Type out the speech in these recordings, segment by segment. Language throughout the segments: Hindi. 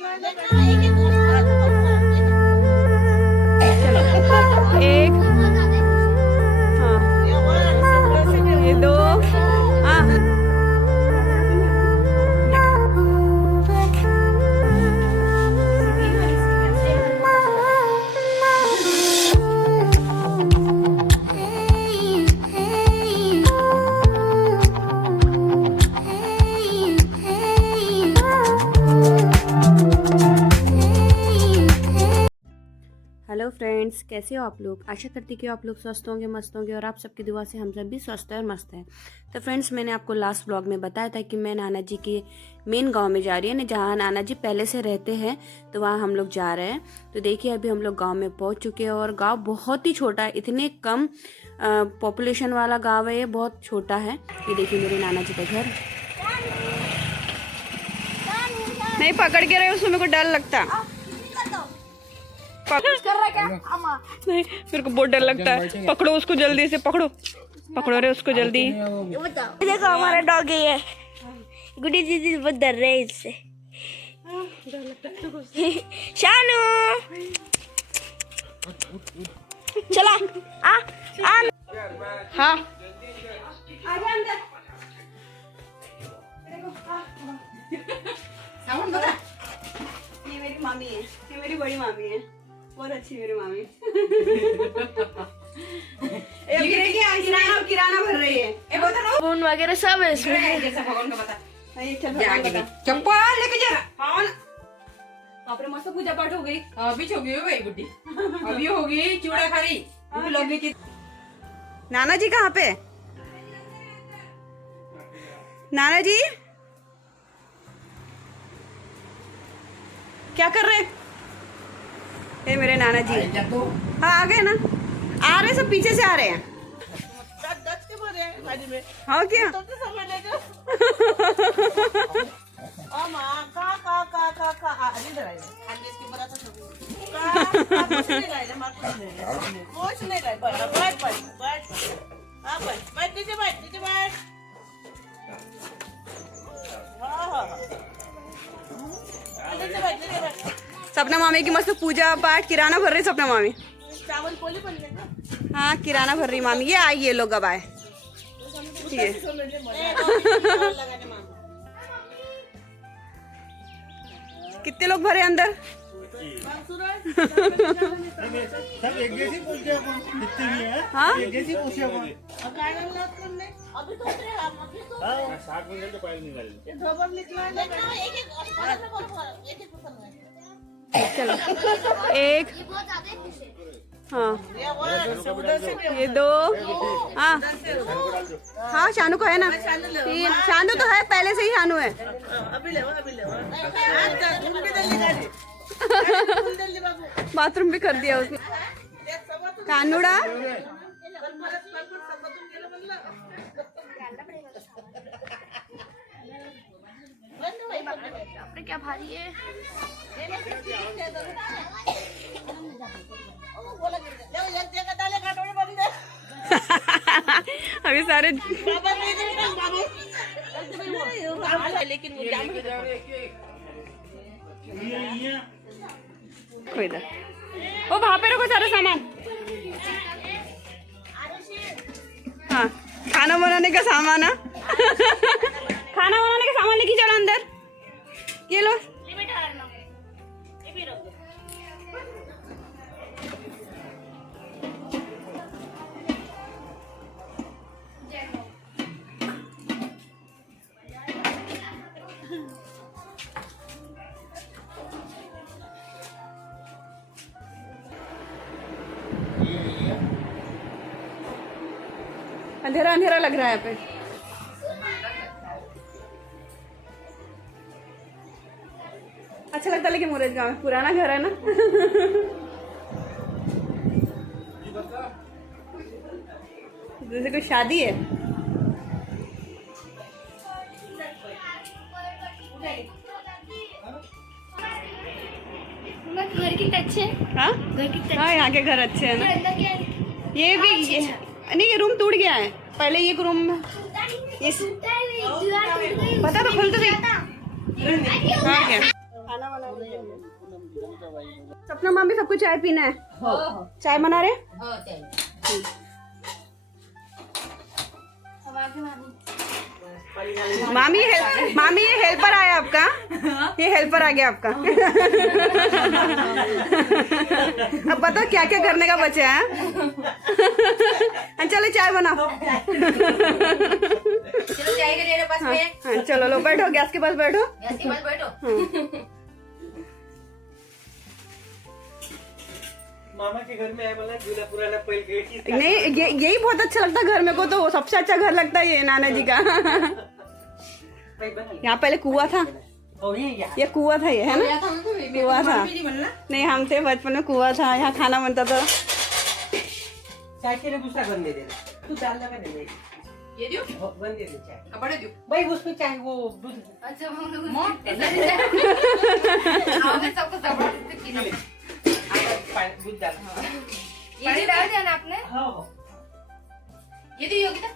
एक, हाँ, ये दो, हाँ, हेलो फ्रेंड्स, कैसे हो आप लोग। आशा करती कि आप लोग स्वस्थ होंगे, मस्त होंगे और आप सबकी दुआ से हम सब भी स्वस्थ और मस्त हैं। तो फ्रेंड्स, मैंने आपको लास्ट व्लॉग में बताया था कि मैं नाना जी के मेन गांव में जा रही है, जहां नाना जी पहले से रहते हैं, तो वहां हम लोग जा रहे हैं। तो देखिए, अभी हम लोग गाँव में पहुंच चुके हैं और गाँव बहुत ही छोटा है, इतने कम पॉपुलेशन वाला गाँव है, ये बहुत छोटा है। ये देखिए मेरे नाना जी का घर। नहीं पकड़ के रहे, उसमें मेरे को डर लगता कर रहा है क्या? नहीं, मेरे को बहुत डर लगता है। पकड़ो उसको जल्दी से, पकड़ो पकड़ो रे उसको जल्दी। देखो हमारा डॉग है, गुड्डी दीदी बहुत डर रहे हैं इससे। शानू चला आ आ हाँ ये मेरी मामी है, ये मेरी बड़ी मामी है, बहुत अच्छी मेरी मामी। किराना भर रही है, फोन वगैरह सब है इसमें। भगवान का बता, चप्पल लेके जा। बाप रे, मस्त पूजा पाठ हो गई। अभी होगी भाई गुड्डी, अभी होगी चूड़ा खारी लगी की। नाना जी कहाँ पे? नाना जी क्या कर रहे? ये मेरे नाना जी। हाँ आ गए ना, आ रहे, सब पीछे से आ रहे हैं। हाँ क्या? सपना मामी की मस्त पूजा पाठ, किराना भर रही सपना मामी। चावल पोली बन गए। हाँ किराना भर रही मामी। ये आई, ये लोग अब आए। ये कितने लोग भरे अंदर? सब एक जैसी पूछते अपन, कितने भी हैं? हाँ एक जैसी पूछे अपन। अभी तो हाँ 60 मिनट तो पायल निकाल। चलो, एक, हाँ, ये दो, हाँ हाँ, शानू को है ना, शानू तो है, पहले से ही शानू है। बाथरूम भी कर दिया उसने। कानूड़ा क्या भारी है। अभी सारे लेकिन कोई इधर, वो वहाँ पे रखो सारा सामान। हाँ, खाना बनाने का सामान है। खाना बनाने का सामान लेके चलो अंदर। ये लो। अंधेरा अंधेरा लग रहा है यहाँ पे। अच्छा लगता है लेकिन मुरज गाँव में, पुराना घर है ना। जैसे कोई शादी है। घर की टच है। हाँ घर की टच। हाँ, यहाँ के घर अच्छे हैं ना। ये भी ये नहीं, ये रूम टूट गया है। पहले ये रूम ये पता तो खुलता था। हाँ क्या खाना सपना मामी सबको चाय पीना है। चाय बना रहे? मामी ये हेल्पर आया आपका, ये हेल्पर आ गया आपका। अब बताओ क्या क्या करने का बचा है। चलो चाय बनाओ। चलो चाय के लिए पास में। हाँ, चलो लो बैठो, गैस के पास बैठो। गैस के पास बैठो। मामा के घर में है बोला दूल्हा पुराना पहल गई। नहीं यही बहुत अच्छा लगता है घर में को, तो सबसे अच्छा घर लगता है ये नाना जी का। यहाँ पहले कुआं था, ये कुआं था, ये है ना कुआं था। नहीं हम थे बचपन में, कुआं था, यहाँ खाना बनता था। चाय के लिए दूसरा बन दे देना, तू डाल लगा दे दे। ये दियो बन दे दे चाय। बड़े दियो भाई उसमें चाय वो दूध। अच्छा हम लोग हमने सबको जबरदस्ती की ना दूध डाल। ये डाल दिया ना आपने। हाँ ये दियो योगिता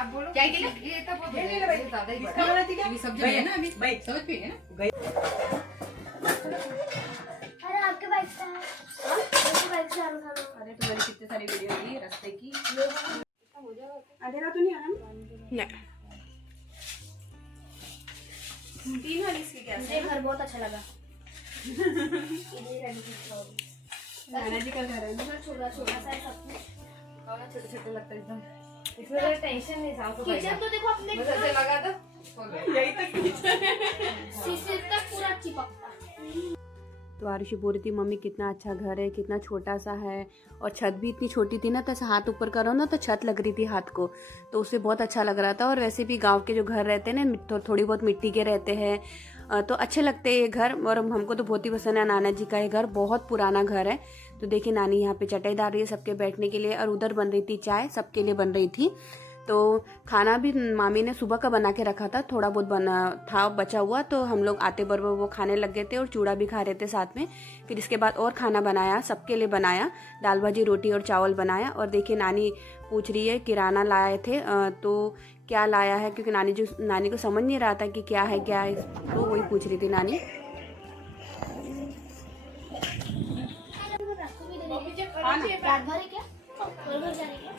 आप बोलो क्या के लिए ये तो बहुत ज्यादा ही बड़ा ये सब्जी है ना अभी भाई समझ पे है ना। अरे आपके बाइक से आपके बाइक से आलू खाना। अरे तो मैंने कितने सारी वीडियो की रास्ते की। अंधेरा तो नहीं आ रहा ना? तीन वाली इसकी गैस मुझे घर बहुत अच्छा लगा। नाना जी का घर है ना। छोटा छोटा सा है सब कुछ। और छोटे छोटे लगता है एकदम, इसमें कोई टेंशन नहीं था। किचन तो देखो अपने बस ऐसे लगा दो हो गया। यही तक शीशे तक पूरा चिपकता। तो आरुषि बोल रही थी मम्मी कितना अच्छा घर है, कितना छोटा सा है, और छत भी इतनी छोटी थी ना, तो ऐसे हाथ ऊपर करो ना तो छत लग रही थी हाथ को, तो उससे बहुत अच्छा लग रहा था। और वैसे भी गांव के जो घर रहते हैं ना, तो थोड़ी बहुत मिट्टी के रहते हैं, तो अच्छे लगते हैं ये घर। और हमको तो बहुत ही पसंद है नाना जी का ये घर, बहुत पुराना घर है। तो देखिए नानी यहाँ पे चटाई डाल रही है सबके बैठने के लिए, और उधर बन रही थी चाय, सबके लिए बन रही थी। तो खाना भी मामी ने सुबह का बना के रखा था, थोड़ा बहुत बना था बचा हुआ, तो हम लोग आते बराबर वो खाने लग गए थे, और चूड़ा भी खा रहे थे साथ में। फिर इसके बाद और खाना बनाया, सबके लिए बनाया, दाल भाजी रोटी और चावल बनाया। और देखिए नानी पूछ रही है किराना लाए थे तो क्या लाया है, क्योंकि नानी को समझ नहीं रहा था कि क्या है, तो वही पूछ रही थी नानी। रात भर है क्या? कल भर जाने क्या?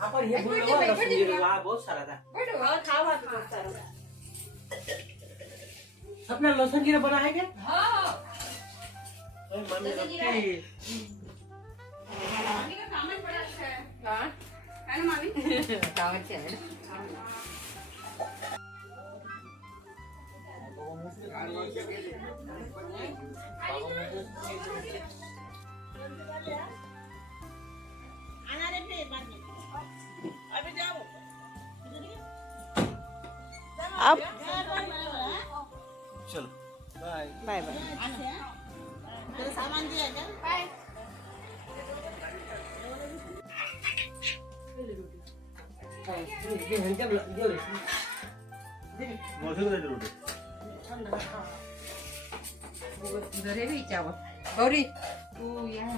आप और ये बोल रहा है वहाँ बहुत सारा था। बैठो और खाओ हाथ बहुत सारा। अपना लहसुन जीरा बना है क्या? हां मम्मी रखती मामी का सामान बड़ा अच्छा है। हां है ना मामी? काम अच्छा है ना। अब चलो बाय बाय बाय। सामान दिया क्या? उधर है भी चावल गौरी तू यहाँ है।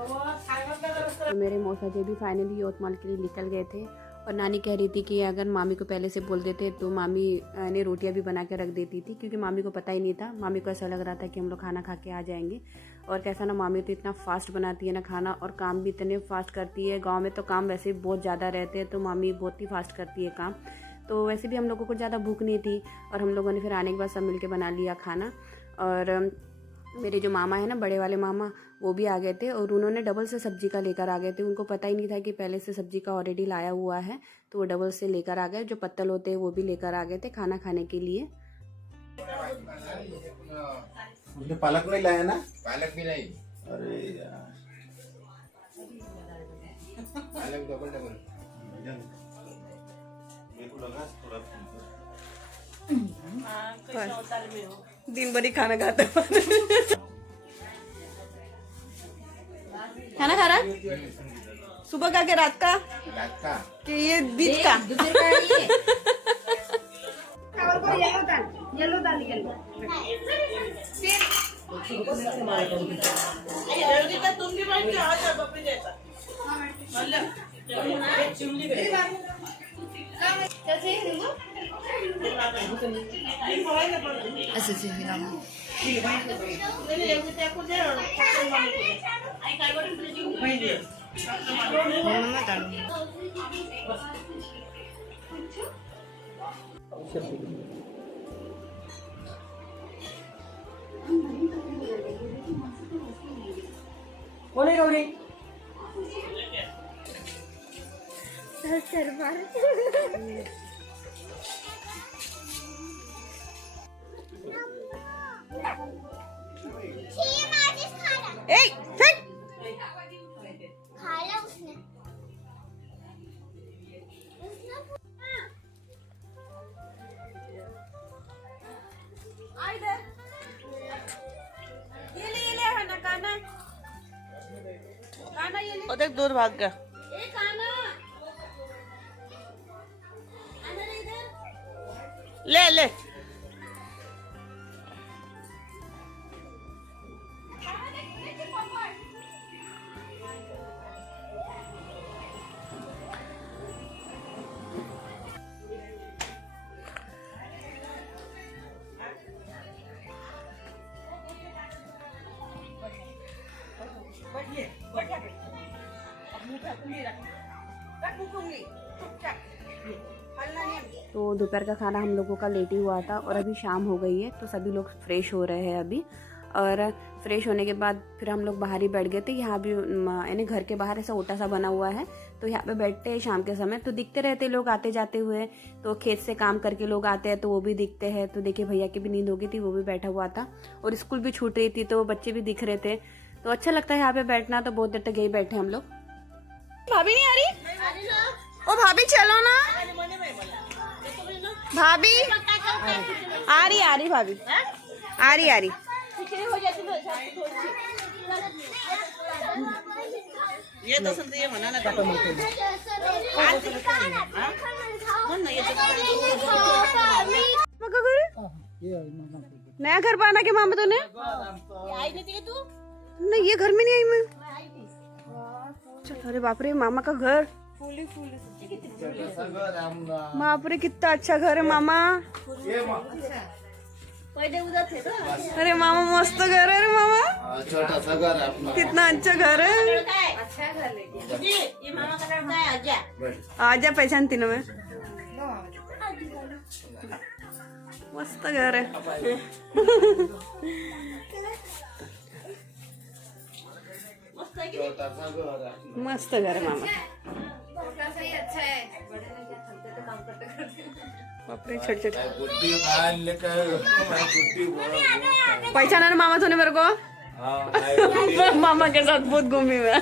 तो मेरे मौसा जी भी फाइनली यवतमाल के लिए निकल गए थे, और नानी कह रही थी कि अगर मामी को पहले से बोल देते तो मामी ने रोटियां भी बना के रख देती थी, क्योंकि मामी को पता ही नहीं था। मामी को ऐसा लग रहा था कि हम लोग खाना खा के आ जाएंगे। और कैसा ना, मामी तो इतना फास्ट बनाती है ना खाना, और काम भी इतने फास्ट करती है। गांव में तो काम वैसे भी बहुत ज़्यादा रहते हैं, तो मामी बहुत ही फास्ट करती है काम। तो वैसे भी हम लोगों को ज़्यादा भूख नहीं थी, और हम लोगों ने फिर आने के बाद सब मिल बना लिया खाना। और मेरे जो मामा है ना, बड़े वाले मामा, वो भी आ गए थे, और उन्होंने डबल से सब्जी का लेकर आ गए थे। उनको पता ही नहीं था कि पहले से सब्जी का ऑलरेडी लाया हुआ है, तो वो डबल से लेकर आ गए। जो पत्तल होते हैं वो भी लेकर आ गए थे खाना खाने के लिए। उसने पालक नहीं लाया ना? पालक भी नहीं। अरे यार, पालक डबल मेरे को लगा थोड़ा दिन भर ही खाना खाता खाना खा रहा, सुबह का के रात का कि ये बीच का? येलो दाल तुम भी बैठ जाओ, बपरी जैसा। ऐसे ऐसे हिलाना मम्मा डालो कोण आहे गौरी उधर दूर भाग गया ले ले तो दोपहर का खाना हम लोगों का लेट ही हुआ था और अभी शाम हो गई है, तो सभी लोग फ्रेश हो रहे हैं अभी। और फ्रेश होने के बाद फिर हम लोग बाहर ही बैठ गए थे। यहाँ भी यानी घर के बाहर ऐसा ओटा सा बना हुआ है, तो यहाँ पे बैठते हैं शाम के समय। तो दिखते रहते लोग आते जाते हुए, तो खेत से काम करके लोग आते हैं तो वो भी दिखते हैं। तो देखिए भैया की भी नींद हो गई थी, वो भी बैठा हुआ था और स्कूल भी छूट रही थी, तो बच्चे भी दिख रहे थे। तो अच्छा लगता है यहाँ पे बैठना। तो बहुत देर तक यही बैठे हम लोग। भाभी नहीं आ रही? ओ भाभी चलो ना, भाभी आ रही भाभी आ रही ये तो सुनते ये मना ना करो नया घर पाना के मामा तूने नहीं, ये घर में नहीं आई मैं। अरे बाप रे, मामा का घर बाप रे कितना अच्छा घर है मामा। अरे मामा मस्त घर है। अरे मामा छोटा सा घर है अपना। कितना अच्छा घर है। आजा पहचानती ना मैं। मस्त घर है। छोटा सा घर है। मस्त घर है मामा। अच्छा है बाप रे छोटे छोटे गुड्डी बाहर लेकर गुड्डी पहचाना ना मामा तूने मेरे को। मामा के साथ बहुत घूमी मैं।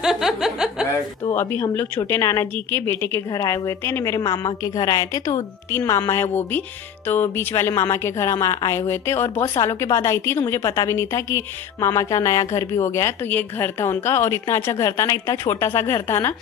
तो अभी हम लोग छोटे नाना जी के बेटे के घर आए हुए थे, यानी मेरे मामा के घर आए थे। तो 3 मामा है वो भी, तो बीच वाले मामा के घर हम आए हुए थे और बहुत सालों के बाद आई थी। तो मुझे पता भी नहीं था कि मामा का नया घर भी हो गया है। तो ये घर था उनका और इतना अच्छा घर था ना, इतना छोटा सा घर था ना,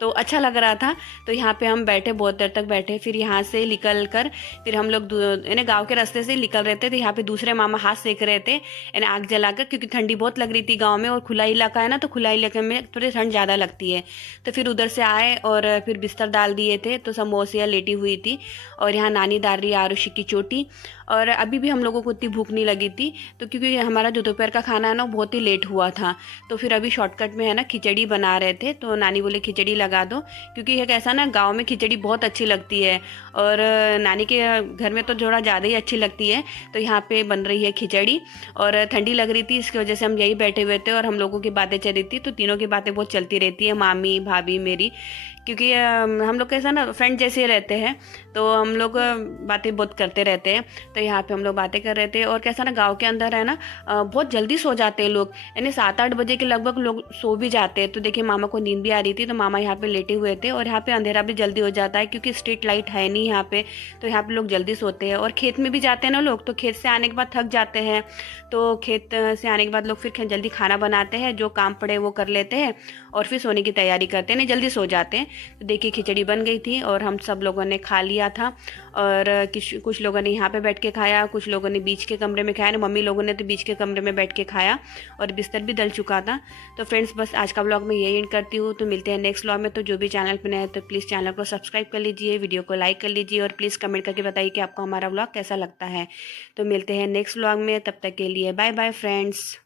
तो अच्छा लग रहा था। तो यहाँ पे हम बैठे, बहुत देर तक बैठे। फिर यहाँ से निकल कर फिर हम लोग यानी गाँव के रास्ते से निकल रहे थे। तो यहाँ पे दूसरे मामा हाथ सेक रहे थे यानी आग जलाकर, क्योंकि ठंडी बहुत लग रही थी गाँव में और खुला इलाका है ना, तो खुला इलाके में थोड़ी ठंड ज़्यादा लगती है। तो फिर उधर से आए और फिर बिस्तर डाल दिए थे। तो समोसिया लेटी हुई थी और यहाँ नानी डाल रही है आरुषि की चोटी। और अभी भी हम लोगों को इतनी भूख नहीं लगी थी, तो क्योंकि हमारा जो दोपहर का खाना है ना बहुत ही लेट हुआ था। तो फिर अभी शॉर्टकट में है ना खिचड़ी बना रहे थे। तो नानी बोले खिचड़ी लगा दो, क्योंकि एक ऐसा ना गांव में खिचड़ी बहुत अच्छी लगती है और नानी के घर में तो थोड़ा ज़्यादा ही अच्छी लगती है। तो यहाँ पे बन रही है खिचड़ी और ठंडी लग रही थी, इसकी वजह से हम यही बैठे हुए थे और हम लोगों की बातें चल रही थी। तो तीनों की बातें बहुत चलती रहती है, मामी भाभी मेरी, क्योंकि हम लोग कैसा ना फ्रेंड जैसे रहते हैं, तो हम लोग बातें बहुत करते रहते हैं। तो यहाँ पे हम लोग बातें कर रहे थे और कैसा ना गांव के अंदर है ना बहुत जल्दी सो जाते हैं लोग, यानी 7-8 बजे के लगभग लोग सो भी जाते हैं। तो देखिए मामा को नींद भी आ रही थी, तो मामा यहाँ पे लेटे हुए थे और यहाँ पे अंधेरा भी जल्दी हो जाता है क्योंकि स्ट्रीट लाइट है नहीं यहाँ पे। तो यहाँ पे लोग जल्दी सोते हैं और खेत में भी जाते हैं ना लोग, तो खेत से आने के बाद थक जाते हैं। तो खेत से आने के बाद लोग फिर जल्दी खाना बनाते हैं, जो काम पड़े वो कर लेते हैं और फिर सोने की तैयारी करते हैं, नहीं जल्दी सो जाते हैं। तो देखिए खिचड़ी बन गई थी और हम सब लोगों ने खा लिया था। और कुछ लोगों ने यहाँ पे बैठ के खाया, कुछ लोगों ने बीच के कमरे में खाया ना, मम्मी लोगों ने तो बीच के कमरे में बैठ के खाया और बिस्तर भी डल चुका था। तो फ्रेंड्स बस आज का व्लॉग मैं यही एंड करती हूँ। तो मिलते हैं नेक्स्ट व्लॉग में। तो जो भी चैनल पर नए हैं तो प्लीज़ चैनल को सब्सक्राइब कर लीजिए, वीडियो को लाइक कर लीजिए और प्लीज़ कमेंट करके बताइए कि आपको हमारा व्लॉग कैसा लगता है। तो मिलते हैं नेक्स्ट व्लॉग में, तब तक के लिए बाय बाय फ्रेंड्स।